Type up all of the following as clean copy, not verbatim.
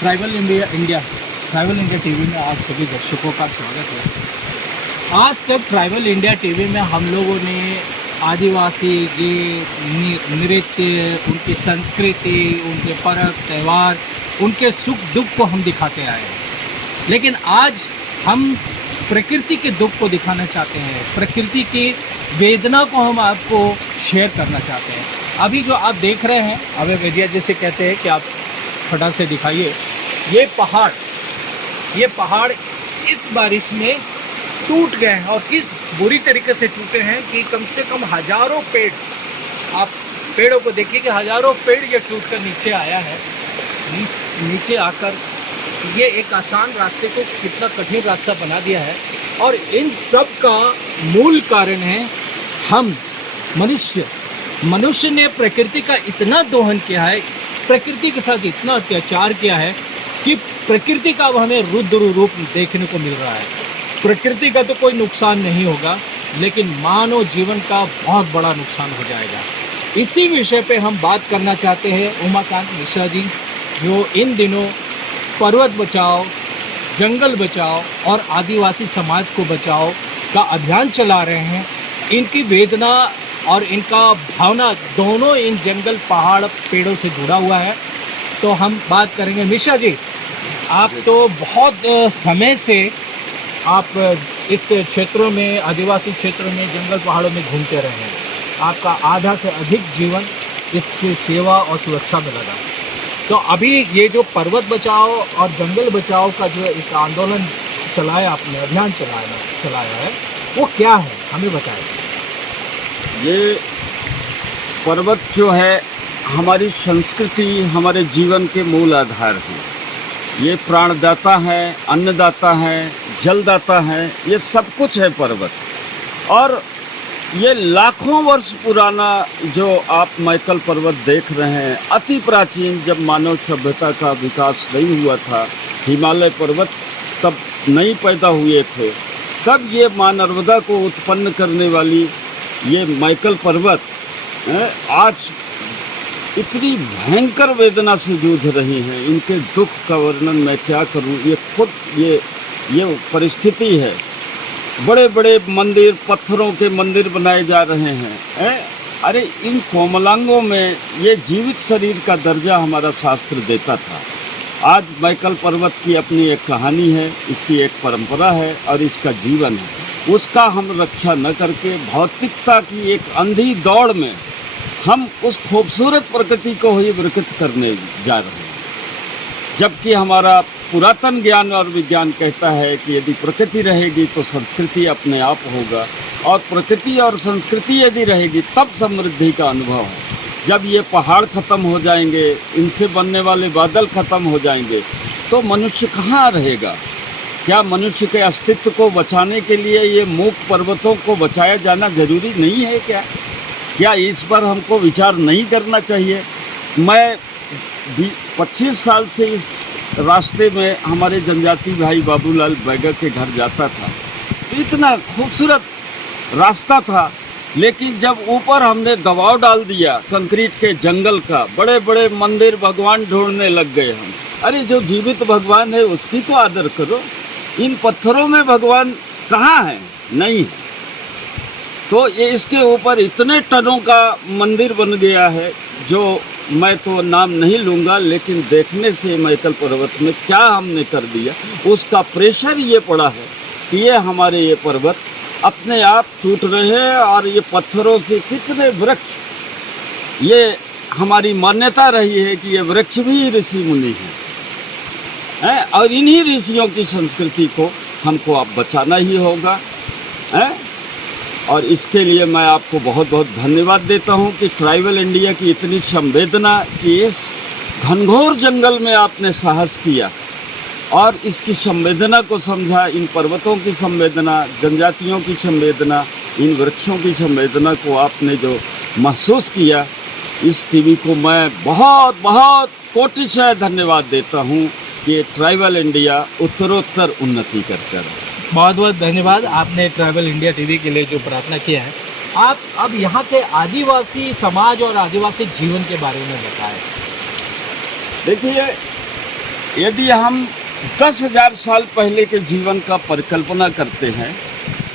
Tribal India TV में आप सभी दर्शकों का स्वागत है। आज तक ट्राइबल इंडिया टीवी में हम लोगों ने आदिवासी गीत, नृत्य, उनकी संस्कृति, उनके पर्व त्यौहार, उनके सुख दुख को हम दिखाते आए हैं। लेकिन आज हम प्रकृति के दुख को दिखाना चाहते हैं, प्रकृति की वेदना को हम आपको शेयर करना चाहते हैं। अभी जो आप देख रहे हैं, अभय वैद्या जैसे कहते हैं कि आप फटाक से दिखाइए, ये पहाड़ इस बारिश में टूट गए हैं और किस बुरी तरीके से टूटे हैं कि कम से कम हजारों पेड़, आप पेड़ों को देखिए कि हजारों पेड़ ये टूट कर नीचे आया है। नीचे आकर ये एक आसान रास्ते को कितना कठिन रास्ता बना दिया है। और इन सब का मूल कारण है हम मनुष्य ने प्रकृति का इतना दोहन किया है, प्रकृति के साथ इतना अत्याचार किया है कि प्रकृति का अब हमें रुद्र रूप देखने को मिल रहा है। प्रकृति का तो कोई नुकसान नहीं होगा, लेकिन मानव जीवन का बहुत बड़ा नुकसान हो जाएगा। इसी विषय पे हम बात करना चाहते हैं उमाकांत मिश्रा जी, जो इन दिनों पर्वत बचाओ, जंगल बचाओ और आदिवासी समाज को बचाओ का अभियान चला रहे हैं। इनकी वेदना और इनका भावना दोनों इन जंगल, पहाड़, पेड़ों से जुड़ा हुआ है। तो हम बात करेंगे। मिश्रा जी, आप तो बहुत समय से आप इस क्षेत्रों में, आदिवासी क्षेत्रों में, जंगल पहाड़ों में घूमते रहे हैं। आपका आधा से अधिक जीवन इसकी सेवा और सुरक्षा में लगा। तो अभी ये जो पर्वत बचाओ और जंगल बचाओ का जो एक आंदोलन चलाया आपने, अभियान चलाया है, वो क्या है, हमें बताएं। ये पर्वत जो है हमारी संस्कृति, हमारे जीवन के मूल आधार हैं। ये प्राणदाता है, अन्नदाता है, जलदाता है, ये सब कुछ है पर्वत। और ये लाखों वर्ष पुराना जो आप मैकल पर्वत देख रहे हैं, अति प्राचीन, जब मानव सभ्यता का विकास नहीं हुआ था, हिमालय पर्वत तब नहीं पैदा हुए थे, तब ये माँ नर्मदा को उत्पन्न करने वाली ये मैकल पर्वत आज इतनी भयंकर वेदना से जूझ रही हैं। इनके दुख का वर्णन मैं क्या करूं, ये खुद ये परिस्थिति है। बड़े बड़े मंदिर, पत्थरों के मंदिर बनाए जा रहे हैं। अरे इन कोमलांगों में ये जीवित शरीर का दर्जा हमारा शास्त्र देता था। आज मैकल पर्वत की अपनी एक कहानी है, इसकी एक परंपरा है और इसका जीवन है। उसका हम रक्षा न करके भौतिकता की एक अंधी दौड़ में हम उस खूबसूरत प्रकृति को ही विकृत करने जा रहे हैं। जबकि हमारा पुरातन ज्ञान और विज्ञान कहता है कि यदि प्रकृति रहेगी तो संस्कृति अपने आप होगा, और प्रकृति और संस्कृति यदि रहेगी तब समृद्धि का अनुभव है। जब ये पहाड़ ख़त्म हो जाएंगे, इनसे बनने वाले बादल ख़त्म हो जाएंगे, तो मनुष्य कहाँ रहेगा? क्या मनुष्य के अस्तित्व को बचाने के लिए ये मूक पर्वतों को बचाया जाना जरूरी नहीं है? क्या इस पर हमको विचार नहीं करना चाहिए? मैं 25 साल से इस रास्ते में हमारे जनजाति भाई बाबूलाल बैगा के घर जाता था। इतना खूबसूरत रास्ता था, लेकिन जब ऊपर हमने दबाव डाल दिया कंक्रीट के जंगल का, बड़े बड़े मंदिर, भगवान ढूंढने लग गए हम। अरे जो जीवित भगवान है उसकी तो आदर करो। इन पत्थरों में भगवान कहाँ है? नहीं। तो ये इसके ऊपर इतने टनों का मंदिर बन गया है, जो मैं तो नाम नहीं लूँगा, लेकिन देखने से मैकल पर्वत में क्या हमने कर दिया, उसका प्रेशर ये पड़ा है कि ये हमारे ये पर्वत अपने आप टूट रहे हैं। और ये पत्थरों से कितने वृक्ष, ये हमारी मान्यता रही है कि ये वृक्ष भी ऋषि मुनि हैं, और इन्हीं ऋषियों की संस्कृति को हमको अब बचाना ही होगा। और इसके लिए मैं आपको बहुत बहुत धन्यवाद देता हूं कि ट्राइबल इंडिया की इतनी संवेदना, कि इस घनघोर जंगल में आपने साहस किया और इसकी संवेदना को समझा। इन पर्वतों की संवेदना, जनजातियों की संवेदना, इन वृक्षों की संवेदना को आपने जो महसूस किया, इस टीवी को मैं बहुत बहुत कोटिशः धन्यवाद देता हूं कि ट्राइबल इंडिया उत्तरोत्तर उन्नति करता रहे। बहुत बहुत धन्यवाद। आपने ट्राइबल इंडिया टीवी के लिए जो प्रार्थना किया है, आप अब यहाँ के आदिवासी समाज और आदिवासी जीवन के बारे में बताएं। देखिए, यदि हम 10,000 साल पहले के जीवन का परिकल्पना करते हैं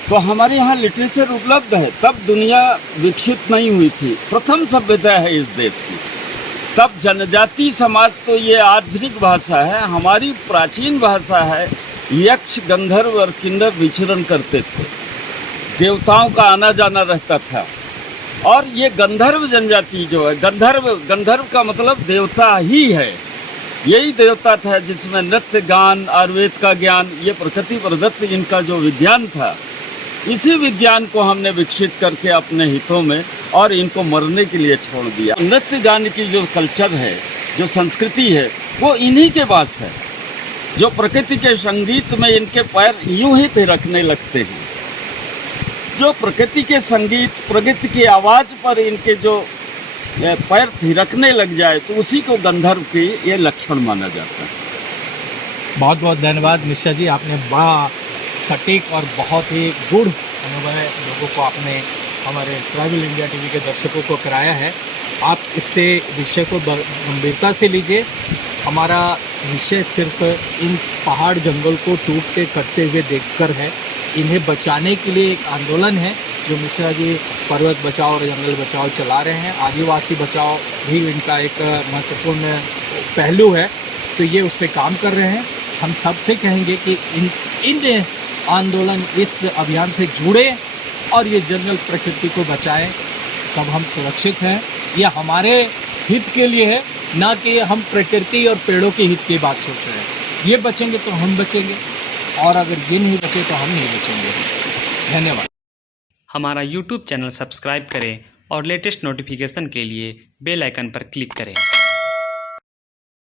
तो हमारे यहाँ लिटरेचर उपलब्ध है। तब दुनिया विकसित नहीं हुई थी, प्रथम सभ्यता है इस देश की। तब जनजाति समाज तो ये आधुनिक भाषा है, हमारी प्राचीन भाषा है। यक्ष, गंधर्व और किन्नर विचरण करते थे, देवताओं का आना जाना रहता था। और ये गंधर्व जनजाति जो है, गंधर्व का मतलब देवता ही है। यही देवता था जिसमें नृत्य, गान, आयुर्वेद का ज्ञान, ये प्रकृति प्रदत्त इनका जो विज्ञान था, इसी विज्ञान को हमने विकसित करके अपने हितों में और इनको मरने के लिए छोड़ दिया। नृत्य गान की जो कल्चर है, जो संस्कृति है, वो इन्हीं के पास है। जो प्रकृति के संगीत में इनके पैर यूं ही थिरकने लगते हैं। जो प्रकृति के संगीत, प्रकृति की आवाज़ पर इनके जो पैर थिरकने लग जाए तो उसी को गंधर्व की ये लक्षण माना जाता है। बहुत बहुत धन्यवाद मिश्रा जी, आपने बड़ा सटीक और बहुत ही गुड़ अनुभव लोगों को आपने हमारे ट्रैवल इंडिया टीवी के दर्शकों को कराया है। आप इससे विषय को गंभीरता से लीजिए। हमारा विषय सिर्फ इन पहाड़ जंगल को टूटते कटते हुए देखकर है, इन्हें बचाने के लिए एक आंदोलन है जो मिश्रा जी पर्वत बचाओ और जंगल बचाओ चला रहे हैं। आदिवासी बचाओ भी इनका एक महत्वपूर्ण पहलू है, तो ये उस पर काम कर रहे हैं। हम सबसे कहेंगे कि इन आंदोलन, इस अभियान से जुड़े और ये जंगल प्रकृति को बचाएं, तब हम सुरक्षित हैं। ये हमारे हित के लिए है, ना कि हम प्रकृति और पेड़ों के हित की बात सोच रहे हैं। ये बचेंगे तो हम बचेंगे, और अगर ये नहीं बचे तो हम नहीं बचेंगे। धन्यवाद। हमारा YouTube चैनल सब्सक्राइब करें और लेटेस्ट नोटिफिकेशन के लिए बेल आइकन पर क्लिक करें।